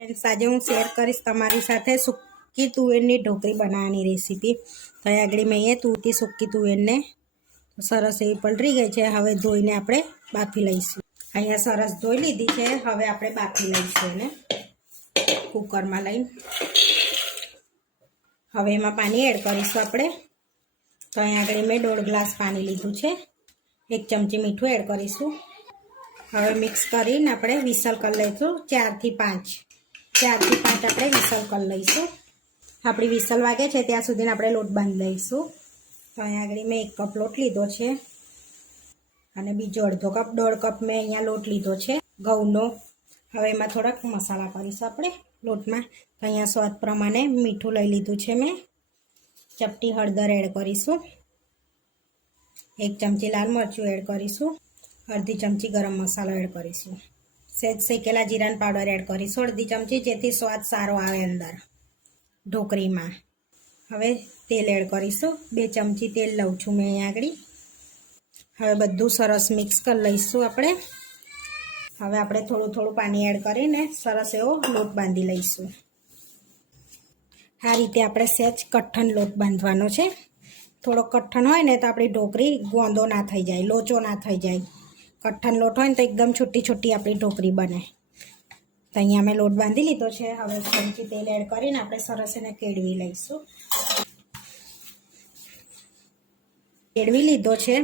Friends, આજે હું share કરીશ તમારી સાથે સૂકી તુવેરની ઢોકળી બનાવવાની રેસીપી. તો આગળ મેં અહીંયા તુવેરથી સૂકી તુવેરને સરસ એવી પલળી ગઈ છે. હવે ધોઈને આપણે બાફી લઈશું. અહીંયા સરસ ધોઈ લીધી છે. હવે આપણે બાફી લઈશું એને કુકરમાં લઈને. હવે એમાં પાણી એડ કરીશું આપણે. તો અહીંયા આગળ મેં 1.5 ગ્લાસ પાણી લીધું છે. 1 ચમચી મીઠું એડ કરીશું. હવે મિક્સ કરીને આપણે વિસલ કરી લઈશું 4 થી 5 આપણે વિસલ કરી લઈશું. આપણી વિસલ વાગે છે ત્યાં સુધી આપણે લોટ બાંધી લઈશું. તો અહીંયા આગળ મેં 1 કપ લોટ લીધો છે અને બીજો અડધો કપ 1.5 કપ મેં અહીંયા લોટ લીધો છે ઘઉંનો. હવે એમાં થોડાક મસાલા કરીશું આપણે લોટમાં. તો અહીંયા સ્વાદ પ્રમાણે મીઠું લઈ લીધું છે મેં. ચપટી હળદર એડ કરીશું. 1 ચમચી લાલ મરચું એડ કરીશું. અડધી ચમચી ગરમ મસાલો એડ કરીશું. સહેજ શેકેલા જીરાનો પાવડર એડ કરીશું અડધી ચમચી, જેથી સ્વાદ સારો આવે અંદર ઢોકળીમાં. હવે તેલ એડ કરીશું. 2 ચમચી તેલ લઉં છું મેં અહીંયા આગળ. હવે બધું સરસ મિક્સ કરી લઈશું આપણે. હવે આપણે થોડું પાણી એડ કરીને સરસ એવો લોટ બાંધી લઈશું. આ રીતે આપણે સહેજ કઠણ લોટ બાંધવાનો છે. થોડો કઠણ હોય ને તો આપણી ઢોકળી ગોંદો ના થઈ જાય, લોચો ના થઈ જાય. કઠણ લોટ હોય ને તો એકદમ છૂટી છૂટી આપણી ઢોકળી બને. તો અહીંયા મેં લોટ બાંધી લીધો છે. હવે ચમચી તેલ એડ કરીને આપણે સરસ એને કેળવી લઈશું. કેળવી લીધો છે.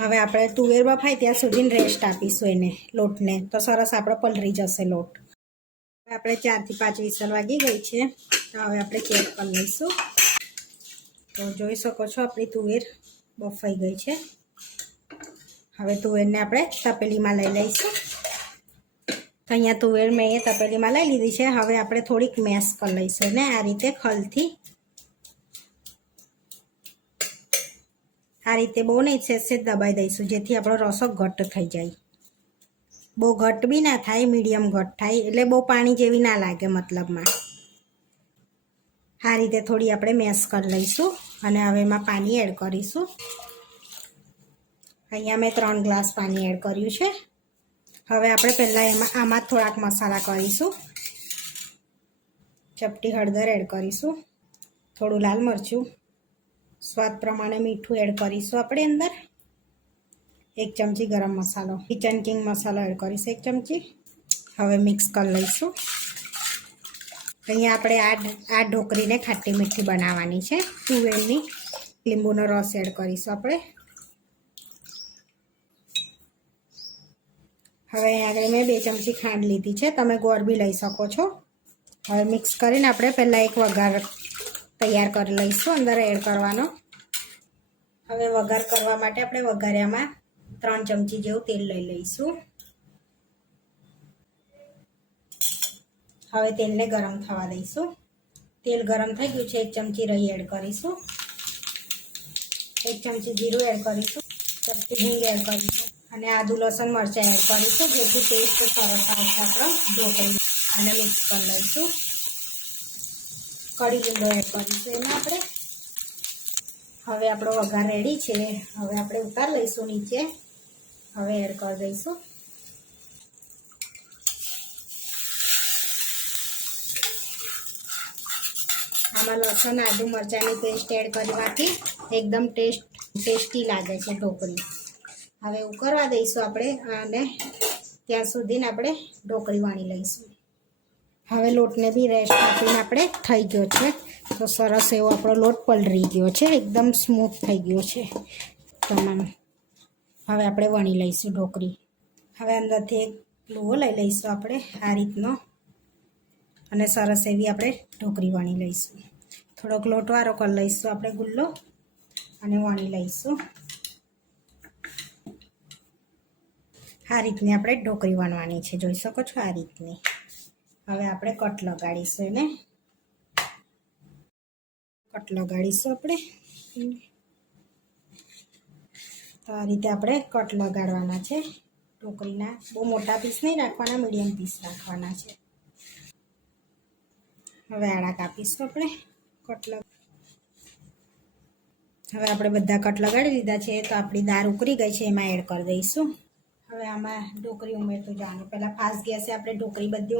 હવે આપણે તુવેર બફાય ત્યાં સુધી રેસ્ટ આપીશું એને લોટને. તો સરસ આપણો પલળી જશે લોટ. હવે આપણે 4 થી 5 વિસલ વાગી ગઈ છે. તો હવે આપણે ચેક કરી લઈશું. તો જોઈ શકો છો આપણી તુવેર બફાઈ ગઈ છે. હવે તુવેરને આપણે તપેલીમાં લઈ લઈશું. તો અહીંયા તુવેર મેં તપેલીમાં લઈ લીધી છે. હવે આપણે થોડીક મેશ કરી લઈશું ને આ રીતે ખલથી. આ રીતે બહુ નહીં, સહેજ દબાઈ દઈશું જેથી આપણો રસો ઘટ્ટ થઈ જાય. બહુ ઘટ્ટ બી ના થાય, મીડિયમ ઘટ્ટ થાય, એટલે બહુ પાણી જેવી ના લાગે મતલબમાં. આ રીતે થોડી આપણે મેશ કરી લઈશું અને હવે એમાં પાણી એડ કરીશું. અહીંયા મેં 3 ગ્લાસ પાણી એડ કર્યું છે. હવે આપણે પહેલાં આમાં થોડાક મસાલા કરીશું. ચપટી હળદર એડ કરીશું. થોડું લાલ મરચું, સ્વાદ પ્રમાણે મીઠું એડ કરીશું આપણે અંદર. 1 ચમચી ગરમ મસાલો, કિચન કિંગ મસાલો એડ કરીશું 1 ચમચી. હવે મિક્સ કરી લઈશું. અહીંયા આપણે આ ઢોકળીને ખાટી મીઠી બનાવવાની છે તુવેરની. લીંબુનો રસ એડ કરીશું આપણે. હવે આગળ મેં 2 ચમચી ખાંડ લીધી છે. તમે ગોળ બી લઈ શકો છો. હવે મિક્સ કરીને આપણે પહેલાં એક વઘાર તૈયાર કરી લઈશું અંદર એડ કરવાનો. હવે વઘાર કરવા માટે આપણે વઘાર્યામાં 3 ચમચી જેવું તેલ લઈ લઈશું. હવે તેલને ગરમ થવા દઈશું. તેલ ગરમ થઈ ગયું છે. 1 ચમચી રાઈ એડ કરીશું. 1 ચમચી જીરું એડ કરીશું. ચપટી હિંગ એડ કરીશું અને આદુ લસણ મરચાં એડ કરીશું, જેથી ટેસ્ટ સરસ આવશે આપણો ઢોકળી. અને મિક્સ કરી લઈશું. કઢી લીમડો એડ કરીશું એમાં આપણે. હવે આપણો વઘાર રેડી છે. હવે આપણે ઉતાર લઈશું નીચે. હવે એડ કરી દઈશું. આમાં લસણ આદુ મરચાંની પેસ્ટ એડ કરવાથી એકદમ ટેસ્ટી લાગે છે ઢોકળી. હવે ઉકળવા દઈશું આપણે અને ત્યાં સુધીને આપણે ઢોકળી વણી લઈશું. હવે લોટને બી રેસ્ટ આપીને આપણે થઈ ગયો છે. તો સરસ એવો આપણો લોટ પલળી ગયો છે, એકદમ સ્મૂથ થઈ ગયો છે તમામ. હવે આપણે વણી લઈશું ઢોકળી. હવે અંદરથી એક લુવો લઈ લઈશું આપણે આ રીતનો અને સરસ એવી આપણે ઢોકળી વણી લઈશું. થોડોક લોટવાળો કરી લઈશું આપણે ગુલ્લો અને વણી લઈશું. આ રીતની આપણે ઢોકળી વણવાની છે, જોઈ શકો છો આ રીતની. હવે આપણે કટ લગાડીશું એને. કટ લગાડીશું આપણે. તો આ રીતે આપણે કટ લગાડવાના છે ઢોકળીના. બહુ મોટા પીસ નહીં રાખવાના, મીડિયમ પીસ રાખવાના છે. હવે આડા કાપીશું આપણે કટ. હવે આપણે બધા કટ લગાડી દીધા છે. તો આપણી દાળ ઉકળી ગઈ છે, એમાં એડ કરી દઈશું. હવે આમાં ઢોકળી ઉમેરતું જવાનું. પહેલાં ફાસ્ટ ગેસે આપણે ઢોકળી બધી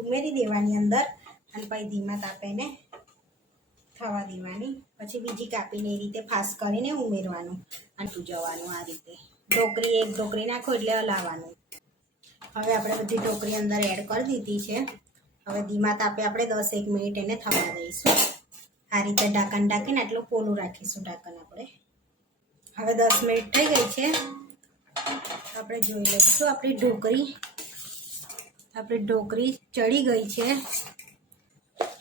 ઉમેરી દેવાની અંદર અને પછી ધીમા તાપે એને થવા દેવાની. પછી બીજી કાપીને એ રીતે ફાસ્ટ કરીને ઉમેરવાનું અને જવાનું. આ રીતે ઢોકળી એક ઢોકળી નાખો એટલે હલાવવાનું. હવે આપણે બધી ઢોકળી અંદર એડ કરી દીધી છે. હવે ધીમા તાપે આપણે 10-1 મિનિટ એને થવા દઈશું. આ રીતે ઢાંકણ ઢાંકીને આટલું પોલું રાખીશું ઢાંકણ આપણે. હવે 10 મિનિટ થઈ ગઈ છે. આપણે જોઈ લઈશું આપણી ઢોકળી ચડી ગઈ છે.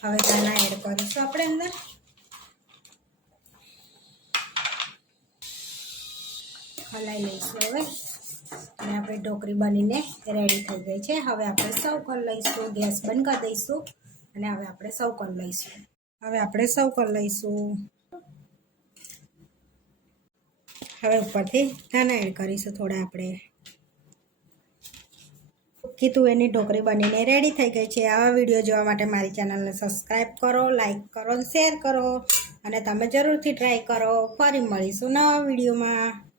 હવે દાણા એડ કરીશું આપણે અંદર. હલાવી લઈશું હવે અને આપણી ઢોકળી બનીને રેડી થઈ ગઈ છે. હવે આપણે સર્વ કરી લઈશું. ગેસ બંધ કરી દઈશું અને હવે આપણે સર્વ કરી લઈશું. હવે ઉપરથી ધાણા એડ કરીશું થોડા આપણે. કીધું એની ઢોકળી બનીને રેડી થઈ ગઈ છે. આવા વિડીયો જોવા માટે મારી ચેનલને સબસ્ક્રાઈબ કરો, લાઈક કરો, શેર કરો અને તમે જરૂરથી ટ્રાય કરો. ફરી મળીશું નવા વિડીયોમાં.